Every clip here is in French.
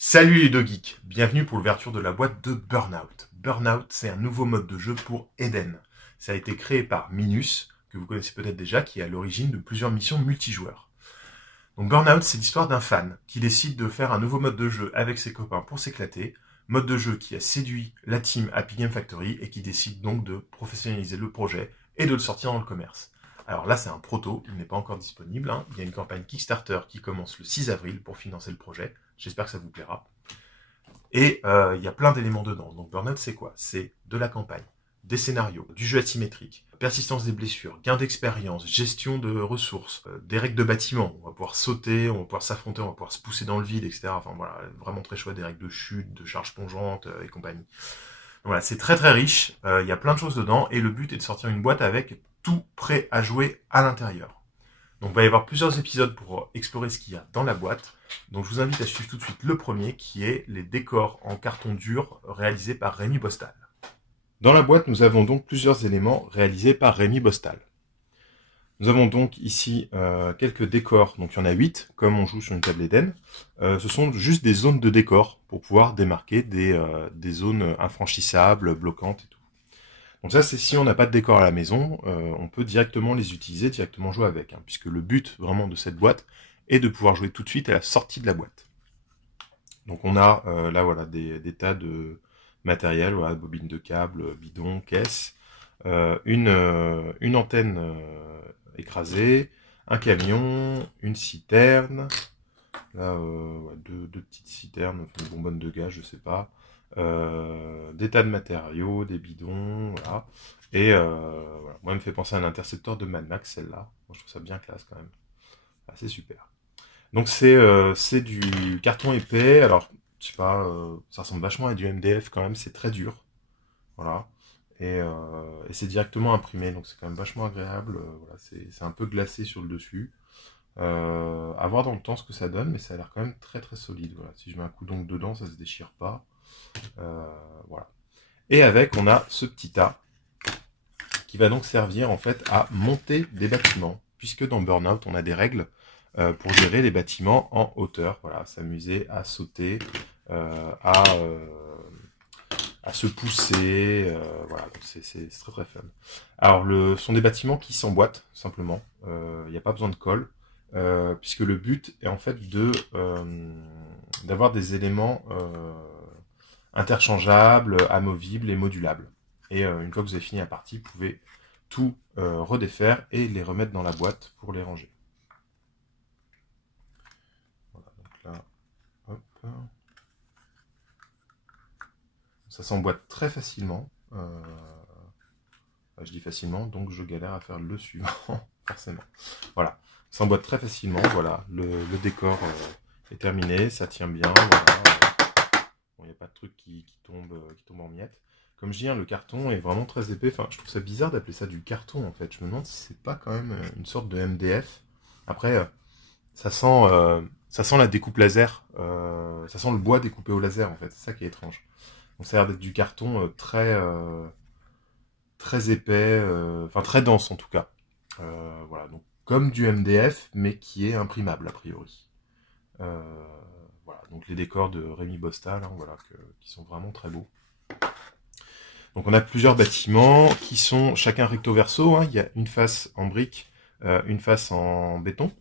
Salut les deux geeks, bienvenue pour l'ouverture de la boîte de Burnout. Burnout, c'est un nouveau mode de jeu pour Eden. Ça a été créé par Minus, que vous connaissez peut-être déjà, qui est à l'origine de plusieurs missions multijoueurs. Donc Burnout, c'est l'histoire d'un fan qui décide de faire un nouveau mode de jeu avec ses copains pour s'éclater, mode de jeu qui a séduit la team Happy Game Factory et qui décide donc de professionnaliser le projet et de le sortir dans le commerce. Alors là, c'est un proto, il n'est pas encore disponible. Il y a une campagne Kickstarter qui commence le 6 avril pour financer le projet. J'espère que ça vous plaira. Et il y a plein d'éléments dedans. Donc Burnout, c'est quoi? C'est de la campagne, des scénarios, du jeu asymétrique, persistance des blessures, gain d'expérience, gestion de ressources, des règles de bâtiment. On va pouvoir sauter, on va pouvoir s'affronter, on va pouvoir se pousser dans le vide, etc. Enfin voilà, vraiment très chouette, des règles de chute, de charge plongeante et compagnie. Donc, voilà, c'est très très riche, il y a plein de choses dedans, et le but est de sortir une boîte avec tout prêt à jouer à l'intérieur. Donc il va y avoir plusieurs épisodes pour explorer ce qu'il y a dans la boîte. Donc je vous invite à suivre tout de suite le premier qui est les décors en carton dur réalisés par Rémi Bostal. Dans la boîte, nous avons donc plusieurs éléments réalisés par Rémi Bostal. Nous avons donc ici quelques décors, donc il y en a 8, comme on joue sur une table Eden. Ce sont juste des zones de décors pour pouvoir démarquer des zones infranchissables, bloquantes et tout. Donc ça, c'est si on n'a pas de décor à la maison, on peut directement les utiliser, directement jouer avec, puisque le but vraiment de cette boîte est de pouvoir jouer tout de suite à la sortie de la boîte. Donc on a là voilà des tas de matériel, voilà, bobines de câbles, bidons, caisses, une antenne écrasée, un camion, une citerne, là deux petites citernes, enfin, une bonbonne de gaz, je sais pas. Des tas de matériaux, des bidons, voilà. Et voilà. Moi, elle me fait penser à un intercepteur de Mad Max, celle-là. Moi, je trouve ça bien classe quand même. Ah, c'est super. Donc c'est du carton épais. Alors, je sais pas, ça ressemble vachement à du MDF quand même. C'est très dur, voilà. Et c'est directement imprimé, donc c'est quand même vachement agréable. Voilà, c'est un peu glacé sur le dessus. À voir dans le temps ce que ça donne, mais ça a l'air quand même très très solide. Voilà. Si je mets un coup d'ongle dedans, ça se déchire pas. Voilà. Et avec, on a ce petit tas qui va donc servir en fait à monter des bâtiments, puisque dans Burnout, on a des règles pour gérer les bâtiments en hauteur. Voilà, s'amuser à sauter, à se pousser. Voilà, c'est très très fun. Alors, ce sont des bâtiments qui s'emboîtent simplement. Il n'y a pas besoin de colle. Puisque le but est en fait d'avoir des éléments interchangeables, amovibles et modulables. Et une fois que vous avez fini la partie, vous pouvez tout redéfaire et les remettre dans la boîte pour les ranger. Voilà, donc là, hop. Ça s'emboîte très facilement. Je dis facilement, donc je galère à faire le suivant, forcément. Voilà, ça s'emboîte très facilement. Voilà, le décor est terminé, ça tient bien. Voilà. Bon, il n'y a pas de truc qui tombe en miettes. Comme je dis, le carton est vraiment très épais. Enfin, je trouve ça bizarre d'appeler ça du carton, en fait. Je me demande si c'est pas quand même une sorte de MDF. Après, ça sent la découpe laser. Ça sent le bois découpé au laser, en fait. C'est ça qui est étrange. Donc ça a l'air d'être du carton très épais, enfin très dense en tout cas. Voilà, donc comme du MDF, mais qui est imprimable a priori. Voilà, donc les décors de Rémi Bostal, voilà, qui sont vraiment très beaux. Donc on a plusieurs bâtiments qui sont chacun recto verso. Il y a une face en briques, une face en béton.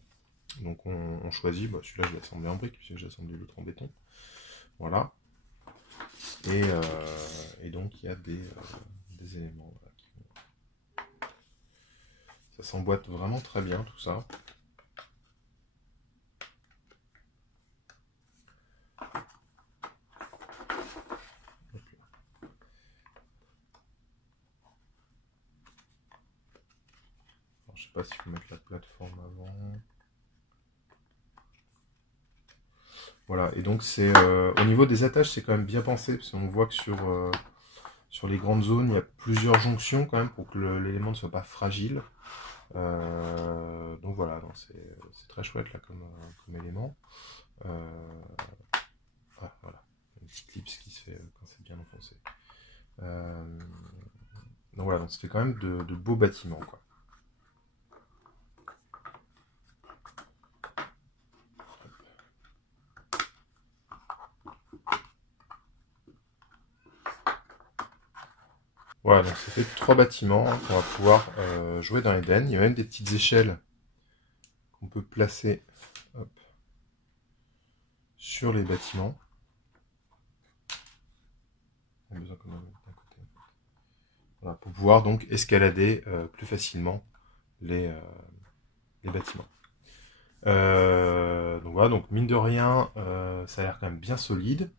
Donc on choisit, celui-là je vais l'assembler en briques, puisque j'ai assemblé l'autre en béton. Voilà. Et donc il y a des éléments. Voilà, ça s'emboîte vraiment très bien tout ça. Je sais pas s'il faut mettre la plateforme avant. Voilà, et donc c'est au niveau des attaches, c'est quand même bien pensé, parce qu'on voit que sur les grandes zones, il y a plusieurs jonctions quand même pour que l'élément ne soit pas fragile. Donc voilà, c'est très chouette là comme élément. Voilà, une petite clips qui se fait quand c'est bien enfoncé. Donc voilà, donc ça fait quand même de beaux bâtiments, quoi. Voilà, donc ça fait 3 bâtiments hein, qu'on va pouvoir jouer dans Eden. Il y a même des petites échelles qu'on peut placer hop, sur les bâtiments. On a besoin quand même d'un côté. Voilà, pour pouvoir donc escalader plus facilement les bâtiments. Donc voilà, donc mine de rien, ça a l'air quand même bien solide.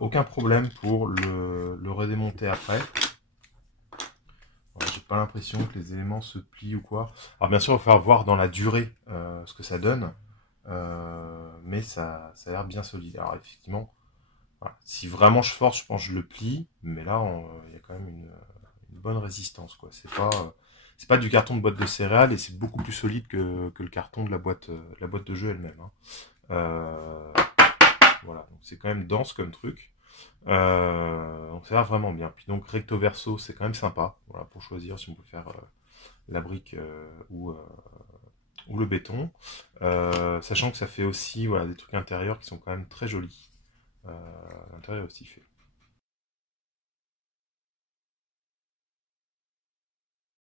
Aucun problème pour le redémonter après. J'ai pas l'impression que les éléments se plient ou quoi. Alors bien sûr, il va falloir voir dans la durée ce que ça donne, mais ça a l'air bien solide. Alors effectivement, voilà. Si vraiment je force, je pense que je le plie, mais là, il y a quand même une bonne résistance, quoi. C'est pas du carton de boîte de céréales et c'est beaucoup plus solide que le carton de la boîte de jeu elle-même. Hein. Voilà, donc c'est quand même dense comme truc. Donc ça a l'air vraiment bien. Puis donc recto verso, c'est quand même sympa. Voilà, pour choisir si on peut faire la brique ou le béton. Sachant que ça fait aussi voilà, des trucs intérieurs qui sont quand même très jolis. L'intérieur est aussi fait.